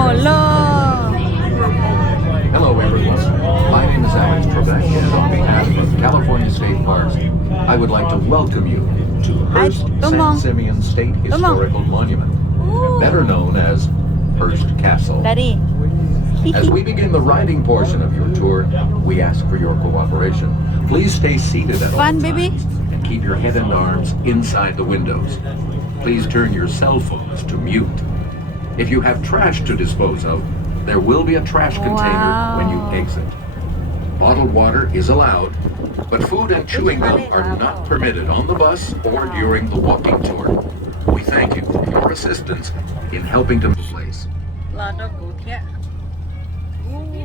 Hello, everyone. My name is Alex Trebek, and on behalf of California State Parks, I would like to welcome you to Hearst San Simeon State Historical Monument, better known as Hearst Castle. Daddy. As we begin the riding portion of your tour, we ask for your cooperation. Please stay seated at all Fun, times baby. and keep your head and arms inside the windows. Please turn your cell phones to mute. If you have trash to dispose of, there will be a trash container when you exit. Bottled water is allowed, but food and chewing gum are not permitted on the bus or during the walking tour. We thank you for your assistance in helping to the place.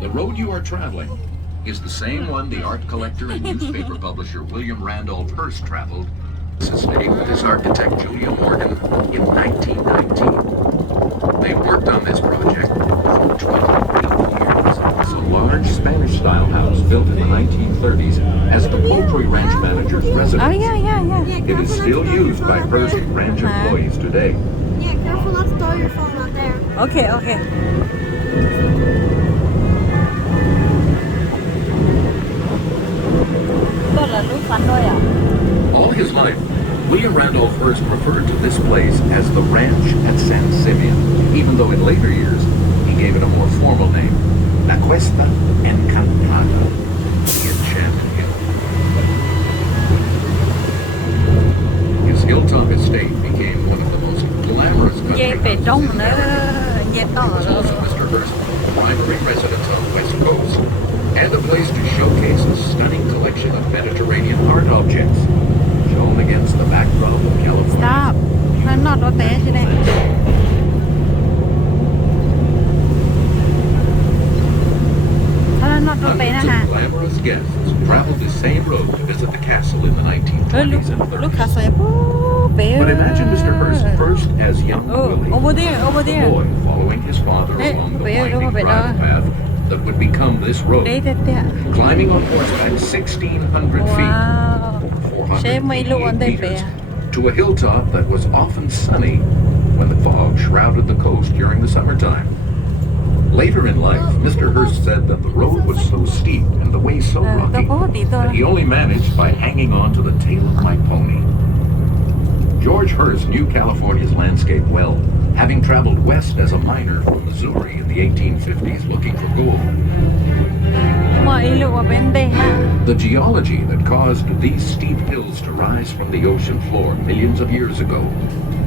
The road you are traveling is the same one the art collector and newspaper publisher William Randolph Hearst traveled to stay with his architect Julia Morgan in 1919. They worked on this project for 28 years. It's a large Spanish-style house built in the 1930s as the poultry ranch manager's residence. It is still used by Hearst ranch employees today. Yeah, careful not to throw your phone out there. Okay. All his life, William Randolph Hearst referred to this place as the Ranch at San Simeon, even though in later years he gave it a more formal name, La Cuesta Encantada, the Enchanted Hill. His hilltop estate became one of the most glamorous country houses. It was also Mr. Hearst's primary residence on the West Coast, and a place to showcase a stunning collection of Mediterranean art objects, shown against the backdrop of California. Stop. I'm not there today. Hundreds of glamorous guests traveled the same road to visit the castle in the 1920s and 30s. But imagine Mr. Hearst first as young Willie, over there. a boy following his father along the winding drive path that would become this road, climbing on horseback 1,600 feet, 488 meters, to a hilltop that was often sunny when the fog shrouded the coast during the summertime. Later in life, Mr. Hearst said that the road was so steep and the way so rocky that he only managed by hanging on to the tail of my pony. George Hearst knew California's landscape well, having traveled west as a miner from Missouri in the 1850s looking for gold. The geology that caused these steep hills to rise from the ocean floor millions of years ago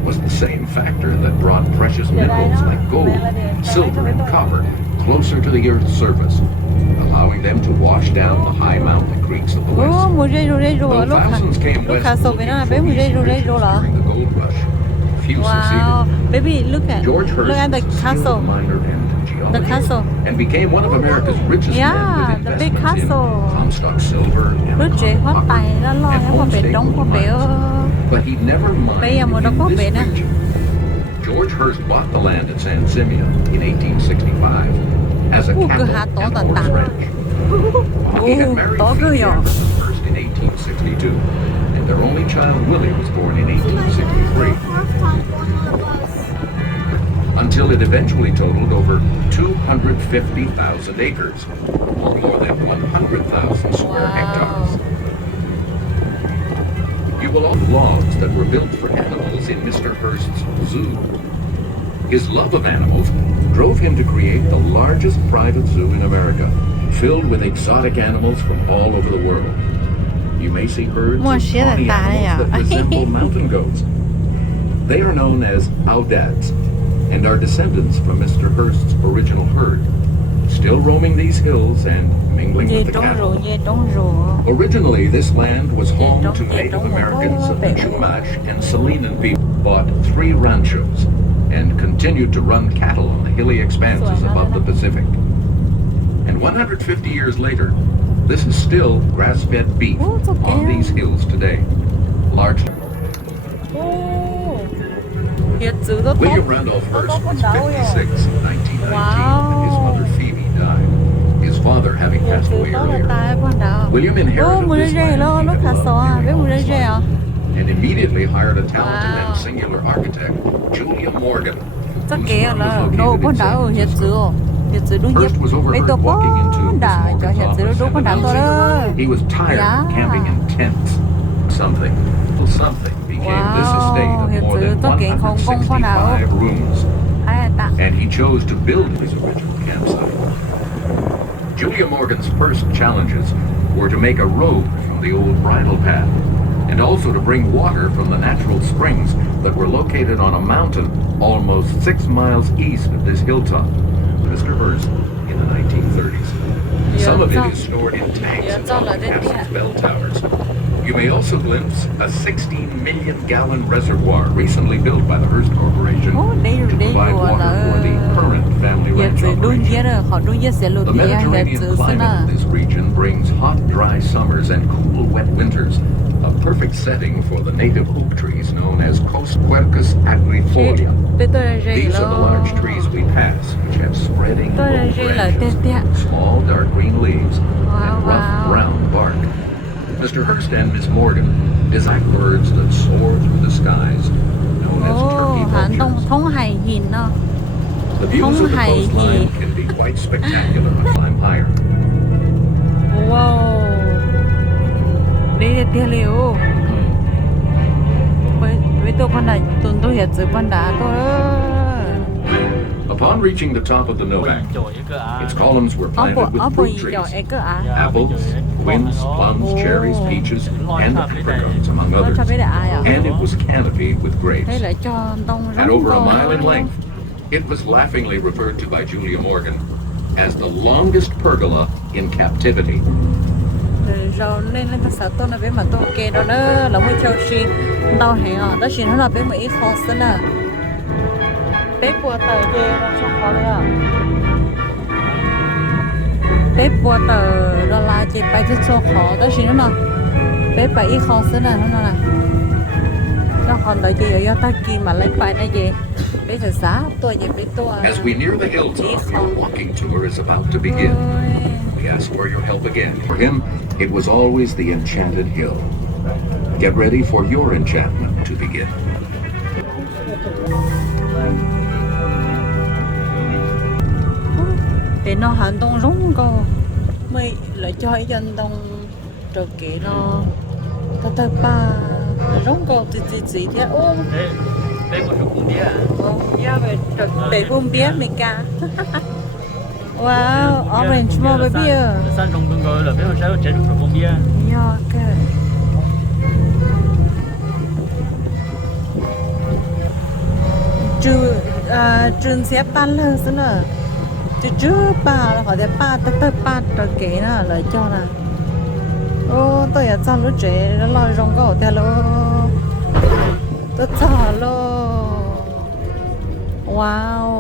was the same factor that brought precious minerals like gold, silver, and copper closer to the Earth's surface, allowing them to wash down the high mountain creeks of the west. Though thousands came west looking for resources during the gold rush, few succeeded. Baby, look at George Hearst the was a castle. skilled miner and The castle. and became one of America's richest men with The big investments in castle. Comstock silver and copper and homestay gold mines. But he never mined in this region. George Hearst bought the land at San Simeon in 1865 as a cattle and horse ranch. He had married Phoebe Anderson Hearst in 1862, and their only child Willie was born in 1863. Until it eventually totaled over 250,000 acres, or more than 100,000 square hectares. You will own logs that were built for animals in Mr. Hearst's zoo. His love of animals drove him to create the largest private zoo in America, filled with exotic animals from all over the world. You may see herds of tawny animals that resemble mountain goats. They are known as aoudats, and are descendants from Mr. Hearst's original herd, still roaming these hills and mingling with the cattle. Originally, this land was home to Native Americans of the Chumash and Salinan people, bought 3 ranchos, and continued to run cattle on the hilly expanses above the Pacific. And 150 years later, this is still grass-fed beef on these hills today, largely. William Randolph Hearst was 56 in 1919 when his mother Phoebe died, his father having passed away earlier. William inherited this land and immediately hired a talented and singular architect, Julia Morgan, chắc whose kìa farm was là located đồ in con San đảo ở hiện Francisco. sự đúng Hearst was mấy overheard tổ walking into con Miss đảo cho Morgan's hiện sự office đồ and con đảo đó announcing he was tired of camping in tents. Something became this estate wow of hiện more sự than có kiện không công con đảo 165 rooms, ai ta and he chose to build his original campsite. Julia Morgan's first challenges were to make a road from the old bridle path, and also to bring water from the natural springs that were located on a mountain almost 6 miles east of this hilltop. Mr. Hearst in the 1930s. Some of it is stored in tanks above the castle's bell towers. You may also glimpse a 16 million gallon reservoir recently built by the Hearst Corporation to provide water for the current family hiện ranch sự đúng operation. nghĩa rồi họ đúng nghĩa sẽ lụt The địa hiện Mediterranean sự xin climate à of this region brings hot, dry summers and cool, wet winters, a perfect setting for the native oak trees known as Quercus agrifolia. bên tôi là rây These are the large lo trees we pass, which have spreading tôi là oak rây là branches, tê small dark green leaves, wow and rough wow brown bark. Mr. Hearst and Miss Morgan designed birds that soar through the skies, known as turkey hẳn đông vultures. thống hài hình nó The views không of the hay coastline gì. can be quite spectacular to climb higher. wow đây là tiền liệu với tôi con này tuần tôi hiện sự con đá tôi Upon reaching the top of the millbank, its columns were planted with fruit trees, apples, quince, plums, cherries, peaches, and apricots, among nó cho others, biết là ai à and it was canopied with thế grapes. lại cho đông At over a rong mile in length, it was laughingly referred to by Julia Morgan as the longest pergola in captivity. rồi nên ta sợ tôi là biết mà tôi kê đó đó là mới cho chị tao hẹn đó chị nó là biết mà ít khó xin à bé bùa tờ kê nó cho khó đấy à bé bùa tờ đó là chị bay rất cho khó đó chị nó là bé bay ít khó xin à nó là cho còn đợi chị ở ta kia mà lấy bài này gì bé sẽ giá tôi gì bé tôi As we near the hilltop, your walking tour is about to begin. We ask for your help again. For him, it was always the enchanted hill. Get ready for your enchantment to begin. để nó hành động rong co mới lại cho dân đông rồi kỹ nó ta ta ba rong co gì thế ôm đây một chút bia ya về để vùng bia mình cả wow orange more baby san trong con gọi là biết sao chạy được một bia ya cái trường xếp tan lên xin à chứ ba là họ để ba tới ba rồi kỹ nó lại cho nè ô tôi ở trong lúc trẻ nó lo rong có hotel lo tôi cho lo wow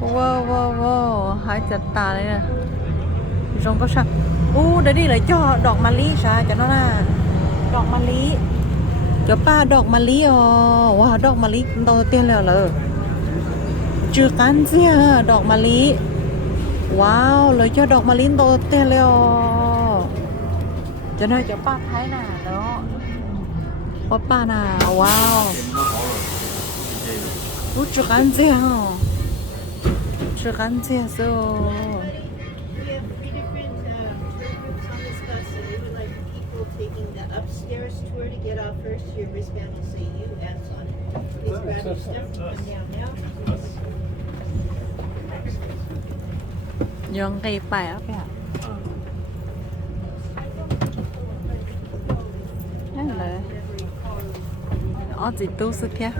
wow wow wow hai chặt tà đấy nè rong có sao để đi lại cho đọt mà lý sao cho nó nè đọt mà lý cho ba đọt mà lý wow đọt mà lý tôi tiền leo lờ chưa cắn gì à đọt mà lý wow lời cho đọt mà lý tôi tiền leo cho nên cho ba thấy nè đó có ba nè wow chưa cắn gì hả chưa cắn gì sao taking the upstairs tour to get off first, your wristband will say US on it. Please grab your stuff and come down now. nhường cây bài á phải hả? Là gì tu sự thế?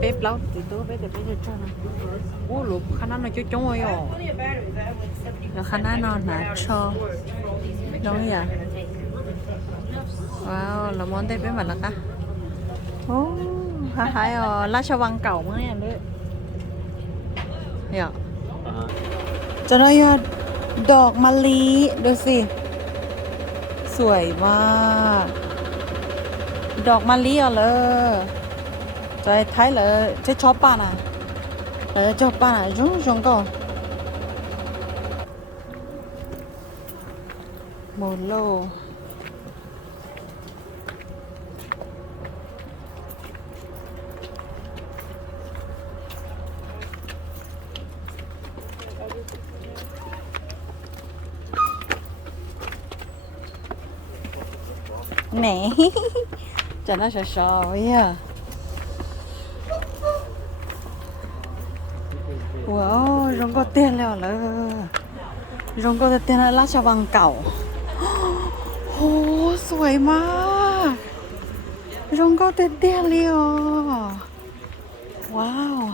Bếp lâu gì tu bếp để bếp cho nó. Lục khả năng nó cho chúng rồi rồi. Là khả năng nó là cho đúng vậy. Wow, là món đây bếp mà là cả. Hay lá cho văng cầu mới nha đấy. Dạ. Cho nóดอกมะลิดูสิสวยมากดอกมะลิอ่ะเลยใจท้ายเลยจะชอบป่ะนะชอบป่ะนะจงก็โมโล Nè. Cho nó sợ sợ vậy à. Wow, rong có tiền leo lỡ. Rong có tiền là lá cho bằng cẩu. Ồ, สวยมาก rong có tiền leo. Wow.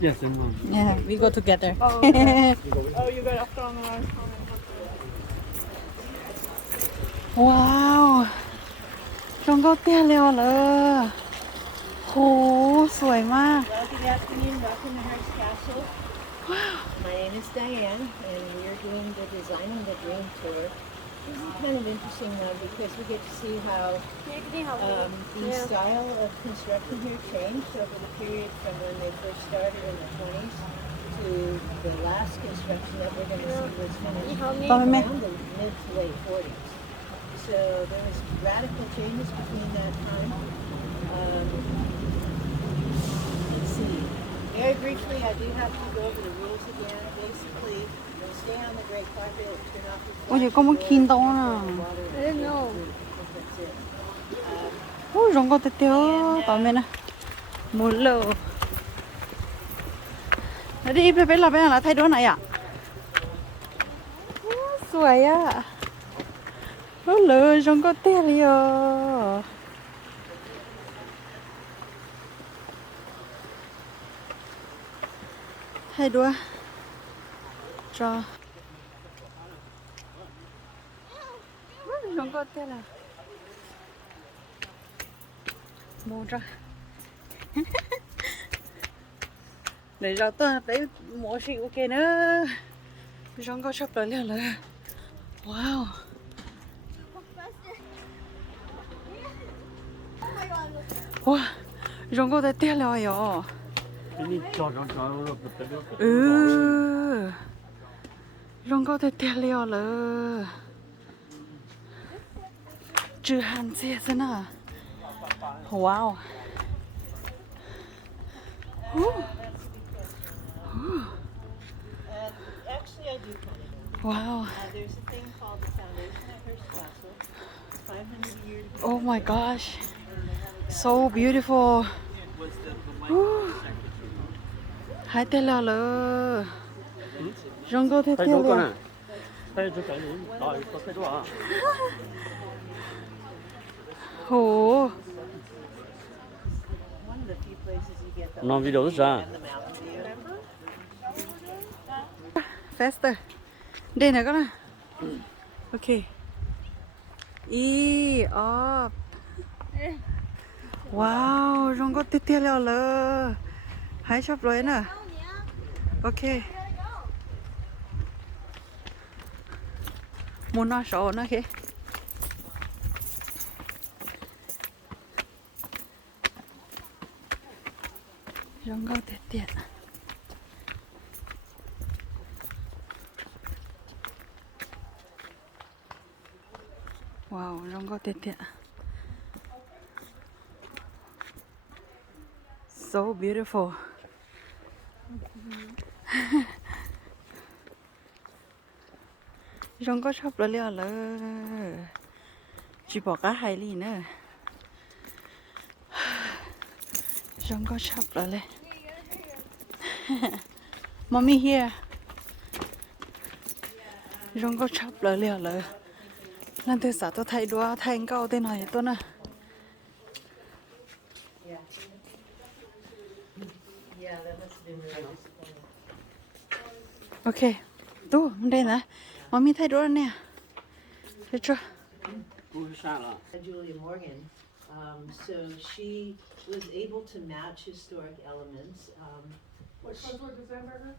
Yes, and one. Yeah, we go together. Oh, you got a strong arm. Wow. Rong có tiền leo lỡ. โห สวยมาก Well, good afternoon. Welcome to Hearst Castle. My name is Diane, and we're doing the Design and the Dream tour. This is kind of interesting though because we get to see how the style of construction here changed over the period from when they first started in the 20s to the last construction that we're going to see was finished around the mid to late 40s. So there was radical changes between that time. Let's see. Very briefly, I do have to go over the rules again. Basically, you'll stay on the great carpet, turn off your Ôi, có một kinh đâu nè. I didn't know. That's it. Ôi, rong có tiền tao mẹ nè. Một lờ. Đi bé là thay đổi này à? Sủi à. Ôi lờ, rong có tiền liền. Thay đổi. Cho. Rong có tiền à? Mua ra. Để rồi tôi phải mua xịu ok nữa. Rong có sắp tới liền rồi. Wow. Wow. Rong có tiền rồi à? Ini cho Rong có tiền liền rồi. Chứ hàn xe thế nào? Wow. Actually, I do kind of know. Wow. There's a thing called the foundation at Hearst Castle. It's 500 years. Oh my gosh. So beautiful. Hai tên là lờ. Rong có thể thay tiền đổi con liền. à? Thay đổi cái này, đòi có thay đổi à? Ồ. One of the few places you get the Nó video rất ra. and the mountain view. Faster. Đây này con à. Ok. Y off. Wow, rong có tiền leo lờ. Hãy chụp rồi nè. Ok. Muốn nói số nó kì. Rong có tiền. Wow, rong có tiền. So beautiful. Rong có shop rồi liền lờ. Chỉ bỏ cá hay li nữa. Rong có shop rồi lên. Mommy here. Rong có shop rồi liền lờ. Lần thứ sáu tôi thấy đua thành cao tên này tôi nè. Yeah, that must have been really disappointing. Ok. Tu, đây nè. Mommy thấy đua nè. Thấy chưa? Julia Morgan. So she was able to match historic elements. Which ones were designed by her?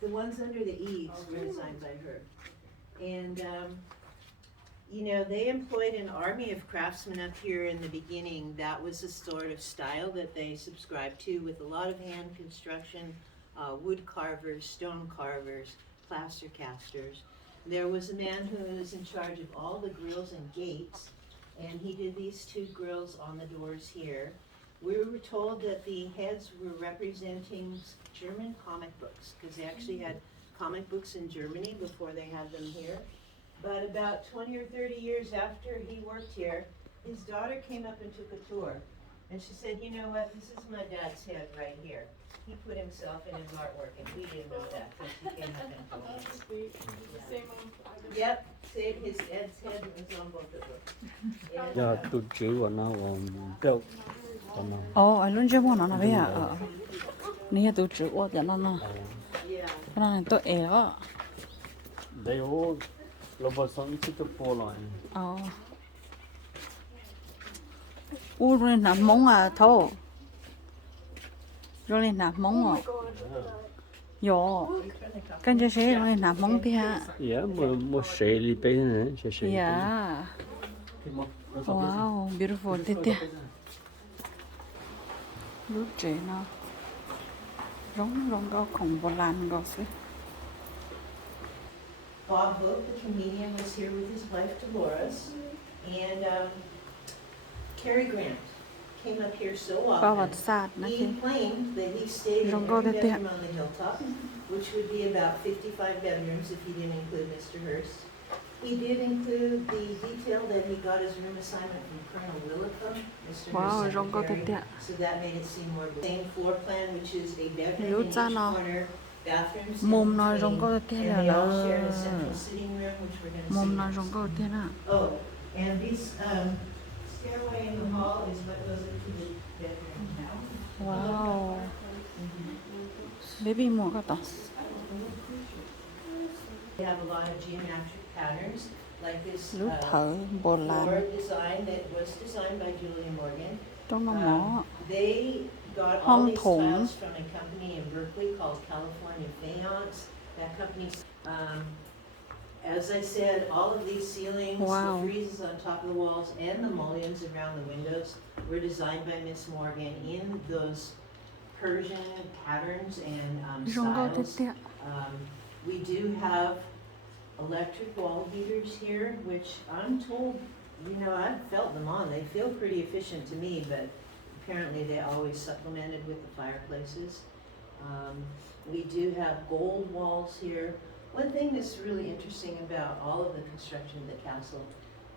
The ones under the eaves were designed by her. And, you know, they employed an army of craftsmen up here in the beginning. That was the sort of style that they subscribed to, with a lot of hand construction, wood carvers, stone carvers, plaster casters. There was a man who was in charge of all the grills and gates, and he did these two grills on the doors here. we were told that the heads were representing German comic books, because they actually had comic books in Germany before they had them here. But about 20 or 30 years after he worked here, his daughter came up and took a tour. And she said, you know what, this is my dad's head right here. He put himself in his artwork, and we didn't know that until she came up and told us. Same on either. Yep, same, his dad's head was on both of them. And, giờ tụi chữ của nó đâu còn nào ồ anh luôn chưa muốn nó bây giờ nè tôi chữ quá cho nó nè yeah. cái này tôi ế đó đây ô lo bớt xong ít chút bỏ lại rồi nằm mông à thôi rồi lên nằm mông à yo cái gì thế rồi nằm mông thì ha yeah một xe đi bên này xe yeah wow beautiful thế thế lúc trẻ nó rong có khổng vô lan có xí Bob Hook, the comedian, was here with his wife Dolores, and Cary Grant came up here so ประวั often. ติศาสตร์นะ He พี่ claimed that he stayed in Rong every có bedroom on the hilltop, which would be about 55 bedrooms if you didn't include Mr. Hearst. He did include the detail that he got his room assignment from Colonel Willacombe, Mr. Wow, Hearst's Rong có secretary, so that made it seem more same floor plan, which is a bedroom Lút in each ra nó. corner, bathrooms Mồm in nói between, rong có thế and là they all nó shared a central sitting room, which we're going to mồm see. nói rong có thế nào Oh, and this stairway in the hall is what goes into the bedroom now. wow baby mua cái đó We have a lot of geometric patterns, like this lúc thở bồ lan floor design that was designed by Julia Morgan. trong nó mỏ They got all Hong these thủng. styles from a company in Berkeley called California Faience. That company, as I said, all of these ceilings, Wow. the friezes on top of the walls, and the mullions around the windows were designed by Miss Morgan in those Persian patterns and rong có thế styles. thế We do have electric wall heaters here, which I'm told, you know, I've felt them on. They feel pretty efficient to me, but apparently they always supplemented with the fireplaces. We do have gold walls here. One thing that's really interesting about all of the construction of the castle,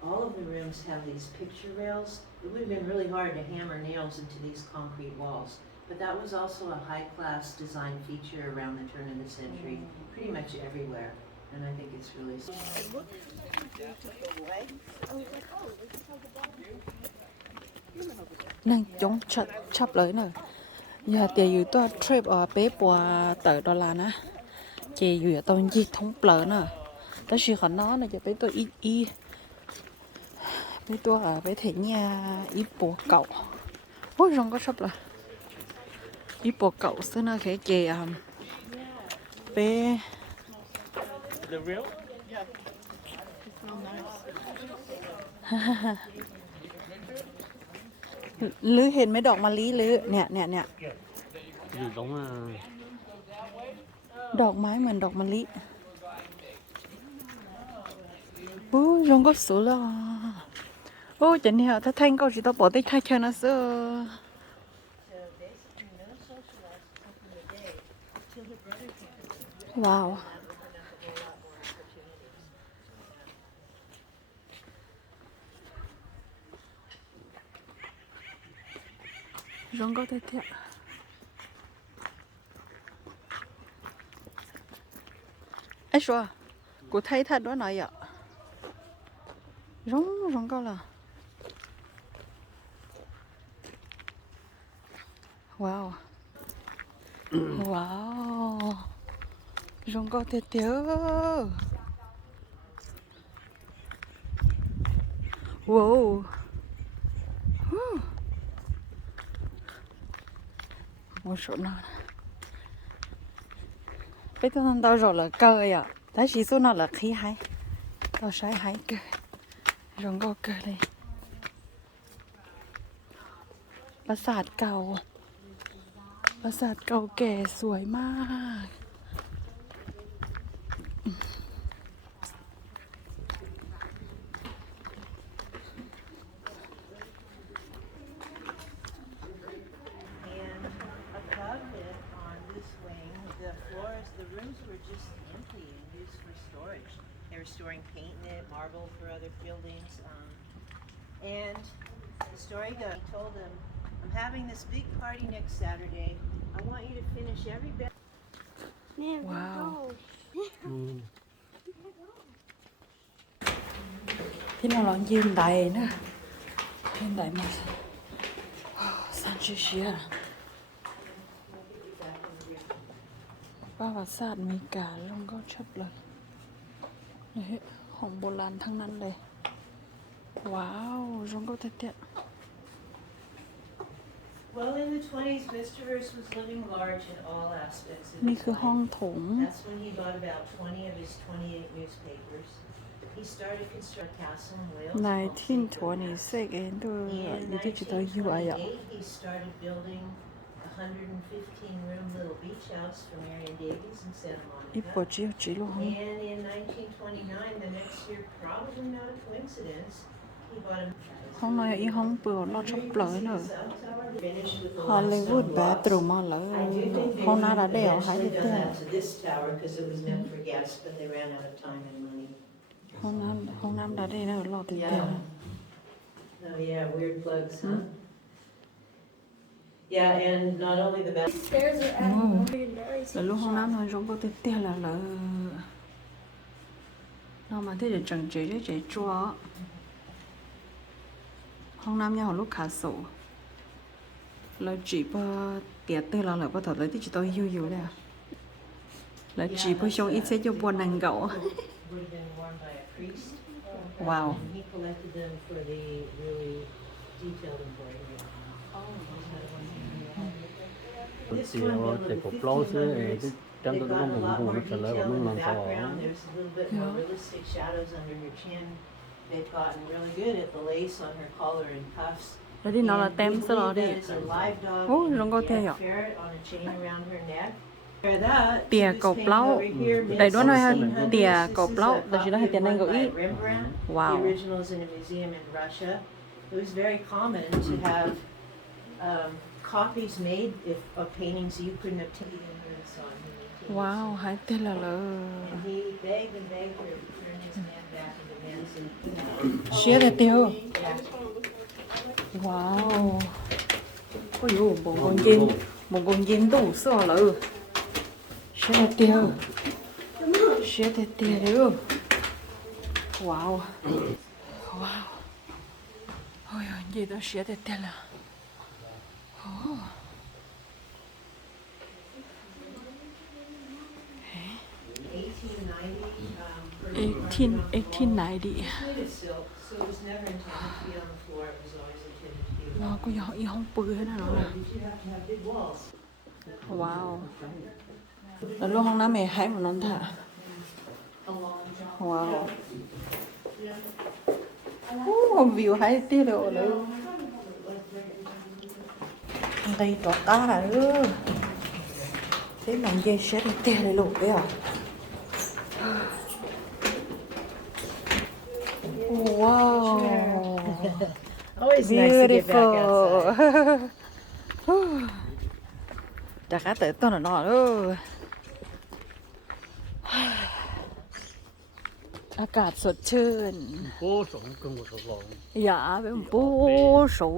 all of the rooms have these picture rails. It would have been really hard to hammer nails into these concrete walls. But that was also a high-class design feature around the turn of the century, pretty much everywhere. And I think it's really... nên chúng chắp lấy nữa giờ tiềnอยู่ตัวทริปเป๊ะปัวเต๋อดอลลาร์นะเจอยู่ตรงยี่ทงเปลือน่ะแต่ชื่อของน้องน่ะจะเป็นตัวอีเป็นตัวเป็นเทียอีปัวเก่าโอ้ยรองก็ชอบเลยอีปัวเก่าซึ่งน่ะแค่เจเป็น the real หรือเห็นไหมดอกมะลิหรือเนี่ย อยู่ตรงดอกไม้เหมือนดอกมะลิโอ้ยรองก็สวยเลยโอ้จะเนี่ยถ้าแท่งก็จะต้องบอกได้ใครเชิญนะเสือ ว้าวรองก็เท่ๆไอ้ชัวกูไทยทัดด้วยหน่อยอ่ะรองก็ล่ะว้าวว้าวรองก็เท่ๆว้าวmột số nào bây giờ nó đâu rồi là cơ à tại chỉ số nào là khí hay tao sai hay cơ rồi có cơ đây ปราสาทเก่าแก่สวยมาก the rooms were just empty and used for storage. They were storing paint in it, marble for other buildings. And the story goes, he told them, I'm having this big party next Saturday. I want you to finish every bed. ว้าว ที่เราลองยืนไดนะยืนไดมา30 year ประวัติศาสตร์อเมริกาลงก็ชอบเลยนี่ของโบราณทั้งนั้นเลย ว้าวลงก็เตี้ย Well, in the 20s, Mr. Hearst was living large in all aspects of นี่ his คือห้อง life. โถง That's when he bought about 20 of his 28 newspapers. He started constructing Castle in Wales. 1926 เองด้วย In อยู่ที่จิตวิทยา 1928, he started building a 115-room little beach house for Marion Davies in Santa อีปวด Monica. จีจีลูกห้อง And in 1929, the next year, probably not a coincidence, he bought a ห้องนอนอีห้องเปลือกเราชอบเปลือกเนอะ finished with the ฮอลลีวูด limestone แบท blocks. รูมมาเลย I do think they ห้องน้าดาเดล eventually หาย built เตี้ย that to this tower because it was meant for guests, but they ran out of time and money. ห้องน้ำดาเดลเนอะรอเตี้ย Oh yeah, weird plugs, huh? Yeah, and not only the bath. Stairs are at Morgan Berry's. แล้วลูกห้องน้ำนอนรวมก็เตี้ยแล้วเลยเรามาที่จะจังเจได้ใจจั่วห้องน้ำยาวของลูกค้าสูเราจีบเตียเตอร์เราเลยว่าถอดเลยที่จะต้องอยู่เลยแล้วจีบชงอีเซจะบวนนังเก่า Would have been worn by a priest. ว้าว And he collected them for the really detailed embroidery. This Thì one nó built để in có the plau chứ 1500s. cái trăm They've tôi got cũng a lot cũng more cũng trở lại detail và in mình the làm sao background. There's a little bit more realistic shadows under her chin. They've gotten really good at the lace on her collar and cuffs. แล้วที่นอนเรา And เต็ม we ตลอด believe ดิ that is a live dog โอ้ and ลงก็ a เท่ dead อะ ferret on a chain around her neck. For that, she เตีย was กบ painted เล้า over here ได้ด้วยหน่อยฮะ mid-1600s. เตีย This กบ is เล้า a แต่ฉันได้ copy เตีย of นั่ง one เก้าอี้ by Rembrandt. ว้าว The original is in a museum in Russia. It was very common to have copies made of paintings you couldn't obtain in her and so on. He maintained ว้าวหายเตี้ยแล้วเลย And he begged and begged her to turn his man back into medicine. เชียร์แต่เตียว Yeah. ว้าวโอ้ยบงกงยินđủ sữa rồi xe tiêu đấy wow wow ôi gì đó xe tiêu là oh 1890 Knitted silk, so it was never intended to be on the floor. It was always intended to be ว้าวก็ยังอีห้องปืนนะเนาะ Did you have to have big walls? ว้าวแล้วลูกห้องน้ำเมย์ให้หมดนั้นถ่ะว้าวโอ้วิวให้ตีเลยเลยđây có cá rồi thế mà dây sẽ đi tè lại lụt đấy à wow Always nice to get back outside. beautiful đã cá tới tuần là nọ nữa อากาศสดชื่น bố sống跟我说老 dạ với một bố sổ